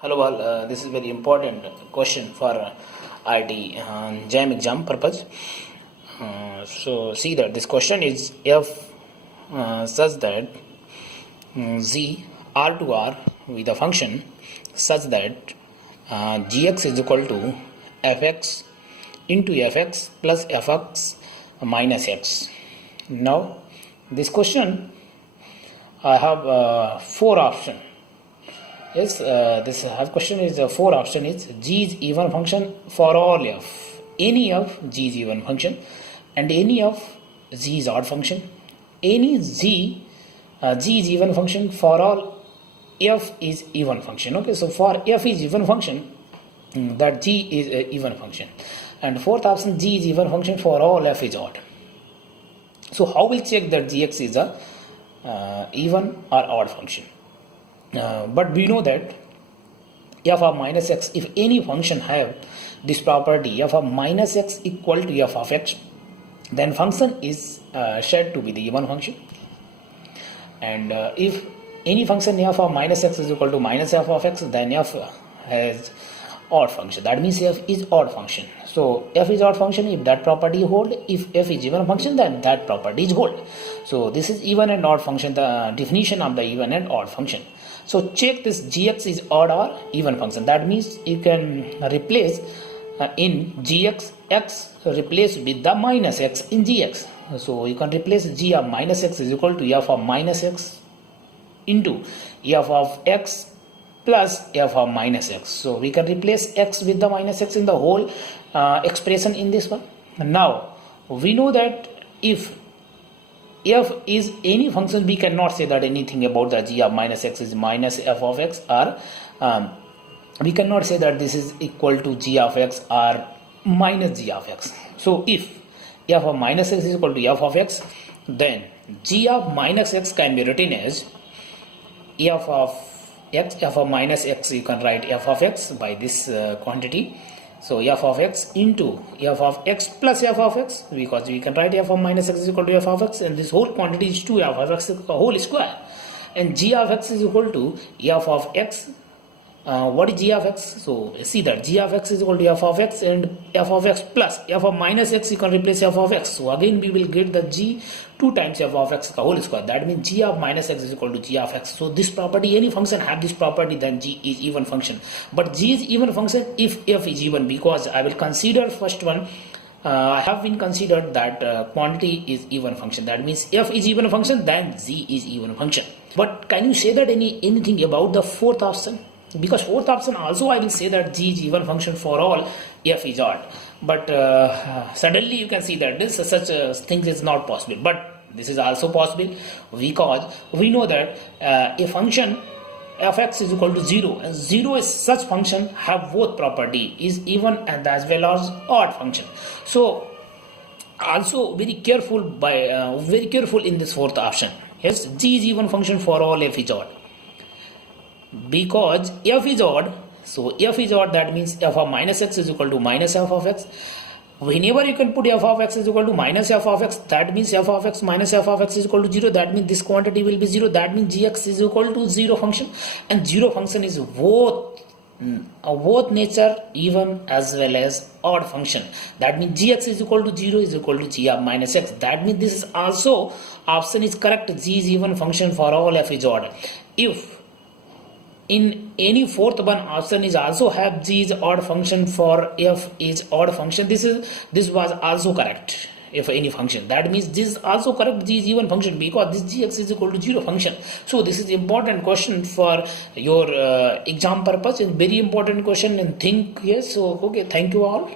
Hello all, this is very important question for IIT JAM exam purpose. So see that this question is if such that z r to r with a function such that gx is equal to fx into fx plus fx minus x. Now this question I have four options. Yes, this question is four option is g is even function for all f. Any of g is even function and any of z is odd function. Any g is even function for all f is even function. Okay, so for f is even function, that g is a even function, and fourth option g is even function for all f is odd. So how we'll check that gx is a even or odd function? But we know that f of minus x, if any function have this property f of minus x equal to f of x, then function is said to be the even function. And if any function f of minus x is equal to minus f of x, then f has odd function. That means f is odd function. So f is odd function if that property hold. If f is even function, then that property is hold. So this is even and odd function, the definition of the even and odd function. So check this gx is odd or even function. That means you can replace in gx x replace with the minus x in gx. So you can replace g of minus x is equal to f of minus x into f of x plus f of minus x. So we can replace x with the minus x in the whole expression in this one. Now we know that if f is any function, we cannot say that anything about the g of minus x is minus f of x, or we cannot say that this is equal to g of x or minus g of x. So if f of minus x is equal to f of x, then g of minus x can be written as f of x, f of minus x, you can write f of x by this quantity. So f of x into f of x plus f of x, because we can write f of minus x is equal to f of x, and this whole quantity is 2 f of x whole square, and g of x is equal to f of x. What is g of x? So see that g of x is equal to f of x, and f of x plus f of minus x, you can replace f of x. So again we will get the g 2 times f of x whole square. That means g of minus x is equal to g of x. So this property, any function have this property, then g is even function. But g is even function if f is even, because I will consider first one. I have been considered that quantity is even function. That means f is even function, then z is even function. But can you say that anything about the fourth option? Because fourth option also I will say that g is even function for all f is odd. But suddenly you can see that this such thing is not possible. But this is also possible, because we know that a function fx is equal to 0, and 0 is such function have both property is even and as well as odd function. So also very careful in this fourth option. Yes, g is even function for all f is odd, because f is odd. So f is odd, that means f of minus x is equal to minus f of x. Whenever you can put f of x is equal to minus f of x, that means f of x minus f of x is equal to 0. That means this quantity will be 0. That means gx is equal to 0 function, and 0 function is both nature even as well as odd function. That means gx is equal to 0 is equal to g of minus x. That means this is also option is correct. G is even function for all f is odd. If in any fourth one option is also have g is odd function for f is odd function, this was also correct. If any function, that means this is also correct, g is even function, because this gx is equal to 0 function. So this is important question for your exam purpose, and very important question, and think. Yes, so okay, thank you all.